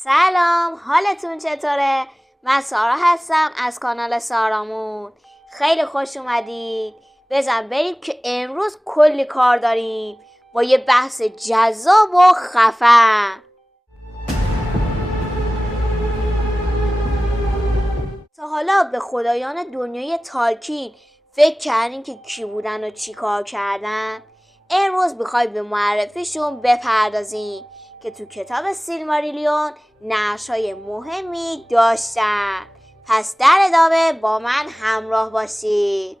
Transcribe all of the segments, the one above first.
سلام، حالتون چطوره؟ من سارا هستم از کانال سارامون. خیلی خوش اومدید. بزن بریم که امروز کلی کار داریم با یه بحث جذاب و خفن. تا حالا به خدایان دنیای تالکین فکر کردین که کی بودن و چی کار کردن؟ امروز میخوایم به معرفیشون بپردازیم که تو کتاب سیلماریلیون نقش‌های مهمی داشتن. پس در ادامه با من همراه باشید.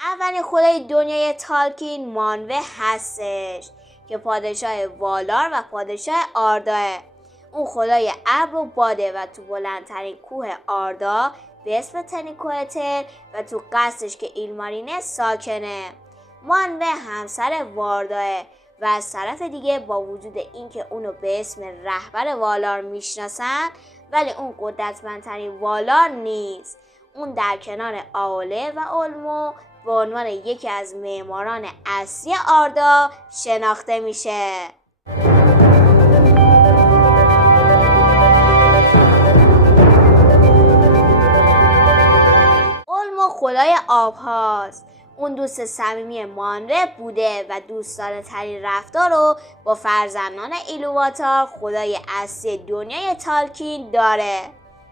اولین خدای دنیای تالکین مانوه هستش که پادشاه والار و پادشاه آرداه. اون خدای ابر و باده و تو بلندترین کوه آردا به اسم تنیکوئتل و تو قصرش که ایلمارینه ساکنه. مانوه همسر وارداه و از طرف دیگه با وجود اینکه اونو به اسم رهبر والار میشناسن ولی اون قدرتمندترین والار نیست. اون در کنار آوله و اولمو به عنوان یکی از معماران اصلی آردا شناخته میشه. اولمو خدای آب هاست. اون دوست صمیمی مانوه بوده و دوستانه ترین رفتار رو با فرزندان ایلوواتار خدای اصلی دنیای تالکین داره.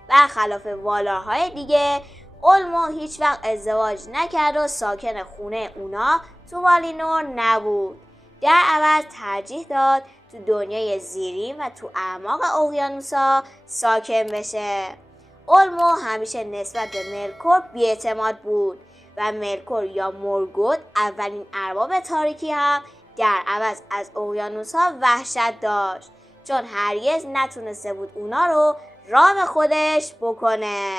برخلاف والارهای دیگه اولمو هیچ وقت ازدواج نکرد و ساکن خونه اونا تو والینور نبود. در عوض ترجیح داد تو دنیای زیرین و تو اعماق اقیانوسا ساکن بشه. اولمو همیشه نسبت به ملکور بی‌اعتماد بود و ملکور یا مورگوت اولین ارباب تاریکی هم در عوض از اقیانوس‌ها وحشت داشت چون هرگز نتونسته بود اونا رو رام خودش بکنه.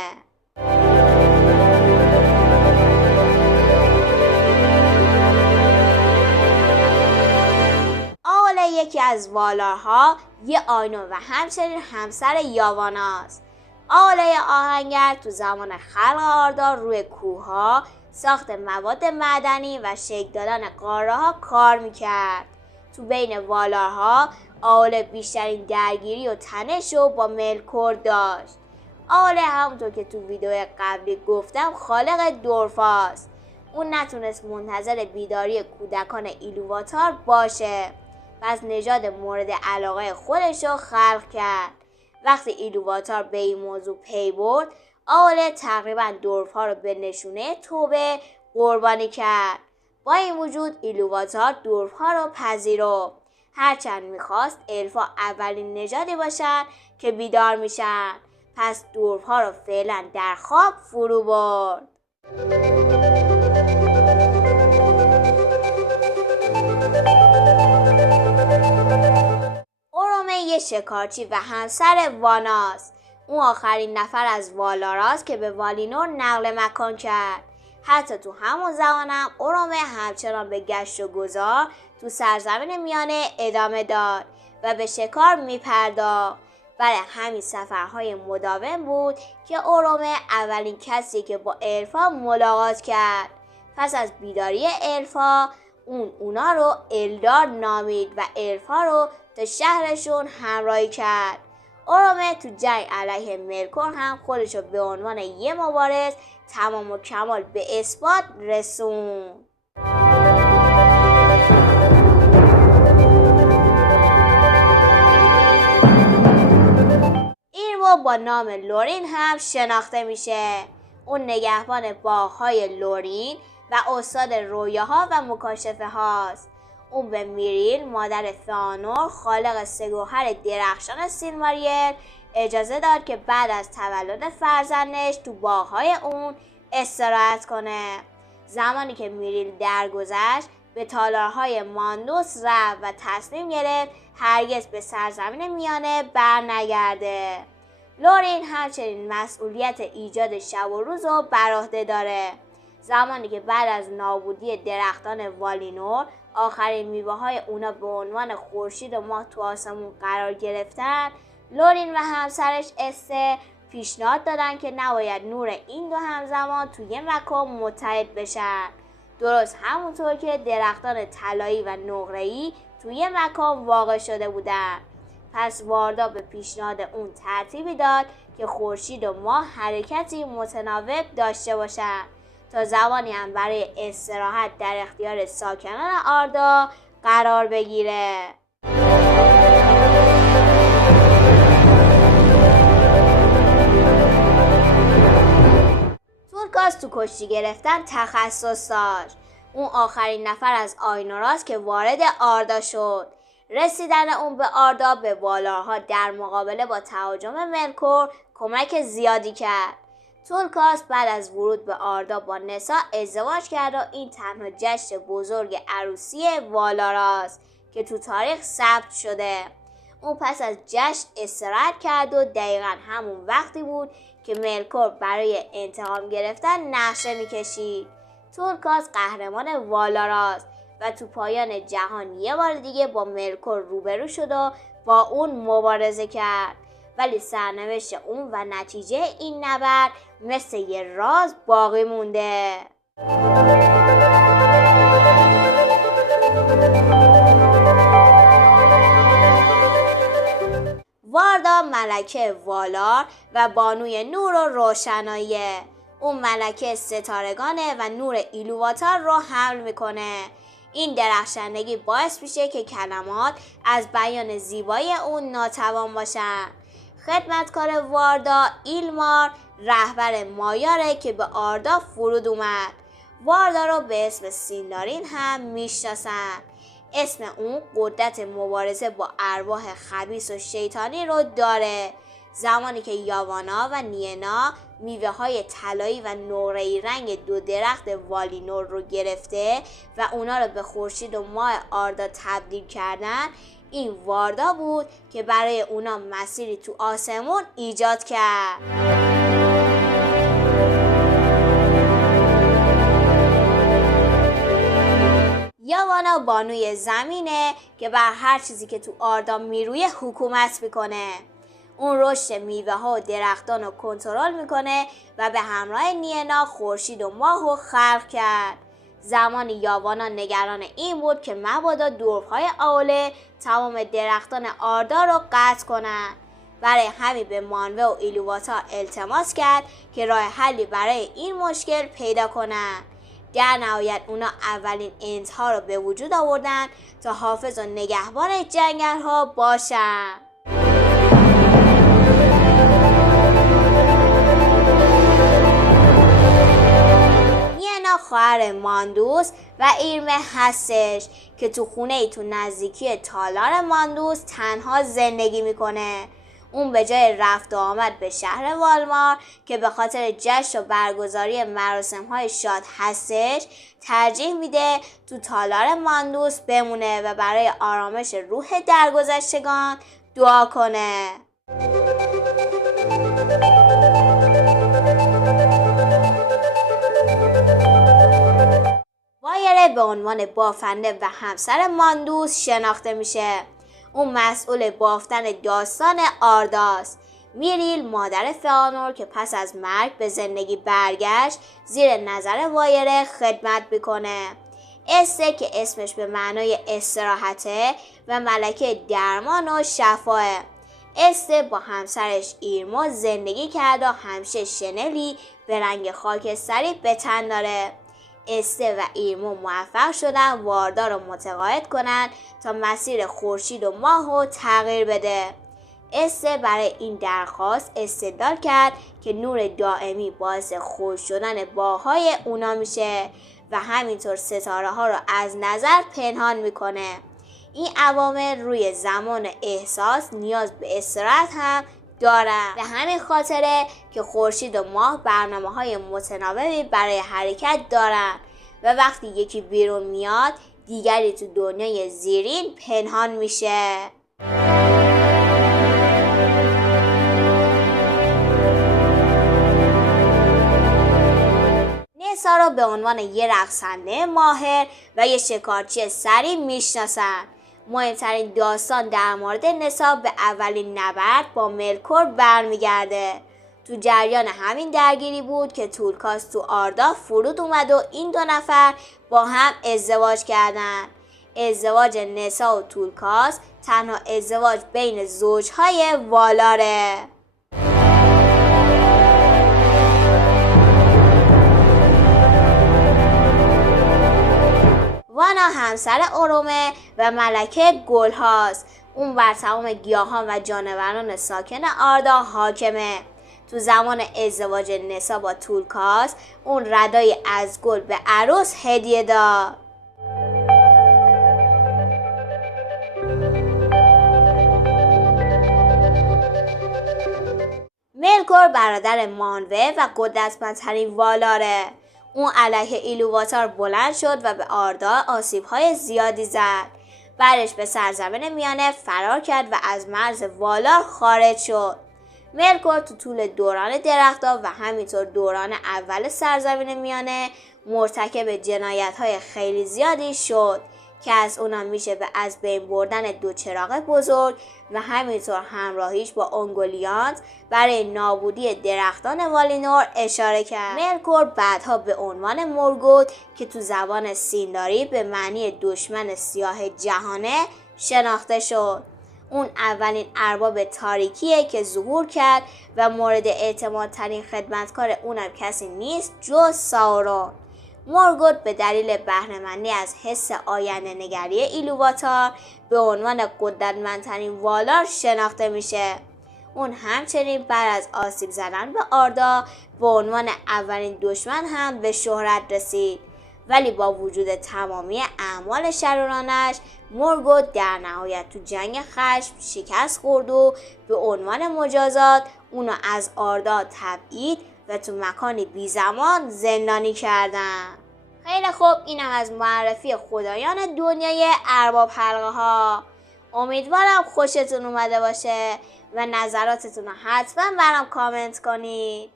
آوله یکی از والارها یه آینو و همچنین همسر یاواناست. آوله آهنگر تو زمان خلق آردا روی کوه‌ها ساخت مواد معدنی و شکل دادن قاره‌ها کار میکرد. تو بین والارها آوله بیشترین درگیری و تنش رو با ملکور داشت. آوله همونطور که تو ویدیو قبلی گفتم خالق دورفاست. اون نتونست منتظر بیداری کودکان ایلوواتار باشه. پس نژاد مورد علاقه خودش رو خلق کرد. وقتی ایلوواتار به این موضوع پی برد آوله تقریبا دورف‌ها رو به نشونه توبه قربانی کرد. با این وجود ایلوواتار دورف‌ها رو پذیرفت. هرچند میخواست الفا اولین نژادی باشن که بیدار میشن. پس دورف‌ها رو فعلا در خواب فرو برد. اورومه یه شکارچی و همسر واناست. اون آخرین نفر از والاراست که به والینور نقل مکان کرد. حتی تو همون زمانم اورومه همچنان به گشت و گذار تو سرزمین میانه ادامه داد و به شکار میپرداخت. برای همین سفرهای مداوم بود که اورومه اولین کسی که با الفا ملاقات کرد. پس از بیداری الفا اونا رو الدار نامید و الفا رو تا شهرشون همراهی کرد. اورومه تو جنگ علیه ملکور هم خودشو به عنوان یه مبارز تمام و کمال به اثبات رسوند. ایرمو با نام لورین هم شناخته میشه. اون نگهبان باغ‌های لورین و استاد رویاها و مکاشفه هاست. اون به میریل مادر فئانور خالق سه گوهر درخشان سیلماریل اجازه داد که بعد از تولد فرزندش تو باغ‌های اون استراحت کنه. زمانی که میریل درگذشت به تالارهای ماندوس رفت و تصمیم گرفت هرگز به سرزمین میانه برنگرده. لورین همچنین مسئولیت ایجاد شب و روز رو بر عهده داره. زمانی که بعد از نابودی درختان والینور آخرین میوه‌های اونا به عنوان خورشید و ماه تو آسمون قرار گرفتن، لورین و همسرش استه پیشنهاد دادن که نباید نور این دو همزمان توی مکان متحد بشن. درست همونطور که درختان طلایی و نقره‌ای توی مکان واقع شده بودند. پس واردا به پیشنهاد اون ترتیبی داد که خورشید و ماه حرکتی متناوب داشته باشند تا زمانی هم برای استراحت در اختیار ساکنان آردا قرار بگیره. تورکاس تو کشتی گرفتن تخصص داشت. اون آخرین نفر از آینوراست که وارد آردا شد. رسیدن اون به آردا به والارها در مقابله با تهاجم ملکور کمک زیادی کرد. تورکاس بعد از ورود به آردا با نسا ازدواج کرد و این تنها جشن بزرگ عروسی والاراست که تو تاریخ ثبت شده. اون پس از جشن استراحت کرد و دقیقا همون وقتی بود که ملکور برای انتقام گرفتن نقشه میکشید. تورکاس قهرمان والاراست و تو پایان جهان یه بار دیگه با ملکور روبرو شد و با اون مبارزه کرد، ولی سرنوشت اون و نتیجه این نبرد مثل یه راز باقی مونده. واردا ملکه والار و بانوی نور و روشناییه. اون ملکه ستارگانه و نور ایلوواتار رو حمل میکنه. این درخشندگی باعث میشه که کلمات از بیان زیبایی اون ناتوان باشن. خدمتکار واردا ایلمار رهبر مایاره که به آردا فرود اومد. واردا رو به اسم سیندارین هم میشناسن. اسم اون قدرت مبارزه با ارواح خبیث و شیطانی رو داره. زمانی که یاوانا و نینا میوه های طلایی و نقره‌ای رنگ دو درخت والینور رو گرفته و اونا رو به خورشید و ماه آردا تبدیل کردن، این واردا بود که برای اونا مسیری تو آسمون ایجاد کرد. یاوانا بانوی زمینه که بر هر چیزی که تو آردا میرویه حکومت میکنه. اون رشد میوه ها و درختان رو کنترل میکنه و به همراه نینا خورشید و ماه رو خلق کرد. زمان یاوانا نگران این بود که مبادا دورفهای آوله تمام درختان آردا رو قطع کنن. برای همین به مانوه و ایلوواتار التماس کرد که راه حلی برای این مشکل پیدا کنن. در نهایت اونا اولین انتها رو به وجود آوردن تا حافظ و نگهبان جنگل ها باشن. نینا خواهر ماندوس و ایرمه هستش که تو خونه ای تو نزدیکی تالار ماندوس تنها زندگی میکنه. اون به جای رفت و آمد به شهر والمار که به خاطر جشن و برگزاری مراسم‌های شاد هستش ترجیح میده تو تالار ماندوس بمونه و برای آرامش روح درگذشتگان دعا کنه. وایره به عنوان بافنده و همسر ماندوس شناخته میشه. اون مسئول بافتن داستان آرداست. میریل مادر فئانور که پس از مرگ به زندگی برگشت زیر نظر وایره خدمت میکنه. استه که اسمش به معنای استراحته و ملکه درمان و شفاه. استه با همسرش ایرما زندگی کرد و همیشه شنلی به رنگ خاکستری به تن داره. استه و ایرمو موفق شدن واردا رو متقاعد کنن تا مسیر خورشید و ماه رو تغییر بده. استه برای این درخواست استدلال کرد که نور دائمی باعث خشک شدن باغ‌های اونا میشه و همینطور ستاره ها رو از نظر پنهان میکنه. این عوامل روی زمان احساس نیاز به استراحت هم دارن. به همین خاطره که خورشید و ماه برنامه‌های متناوبی برای حرکت دارن و وقتی یکی بیرون میاد دیگری تو دنیای زیرین پنهان میشه. نسا رو به عنوان یه رقصنده ماهر و یه شکارچی سریع میشناسن. مهمترین داستان در مورد نسا به اولین نبرد با ملکور برمیگرده. تو جریان همین درگیری بود که تولکاس تو آردا فرود اومد و این دو نفر با هم ازدواج کردن. ازدواج نسا و تولکاس تنها ازدواج بین زوجهای والاره. وانا همسر اورومه و ملکه گل هاست. اون بر تمام گیاهان و جانوران ساکن آردا حاکمه. تو زمان ازدواج نسا با تولکاس اون ردایی از گل به عروس هدیه داد. ملکور برادر مانوه و قدرتمندترین والاره. اون علیه ایلوواتار بلند شد و به آردا آسیب‌های زیادی زد. بعدش به سرزمین میانه فرار کرد و از مرز والار خارج شد. ملکور تو طول دوران درخت‌ها و همینطور دوران اول سرزمین میانه مرتکب جنایت‌های خیلی زیادی شد که از اونا میشه به از بین بردن دو چراغ بزرگ و همینطور همراهیش با اونگولیانت برای نابودی درختان والینور اشاره کرد. ملکور بعدها به عنوان مورگوت که تو زبان سینداری به معنی دشمن سیاه جهانه شناخته شد. اون اولین ارباب تاریکیه که ظهور کرد و مورد اعتماد ترین خدمتکار اونم کسی نیست جز ساورون. مورگوت به دلیل بهره‌مندی از حس آینده نگری ایلوواتار به عنوان قدرتمندترین والار شناخته میشه. اون همچنین بعد از آسیب زدن به آردا به عنوان اولین دشمن هم به شهرت رسید. ولی با وجود تمامی اعمال شرورانش مورگوت در نهایت تو جنگ خشم شکست خورد و به عنوان مجازات اونو از آردا تبعید و تو مکانی بی زمان زندانی کردن. خیلی خوب، اینم از معرفی خدایان دنیای ارباب حلقه ها. امیدوارم خوشتون اومده باشه و نظراتتون رو حتما برام کامنت کنید.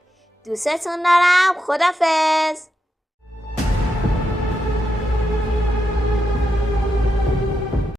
دوستتون دارم. خدافظ.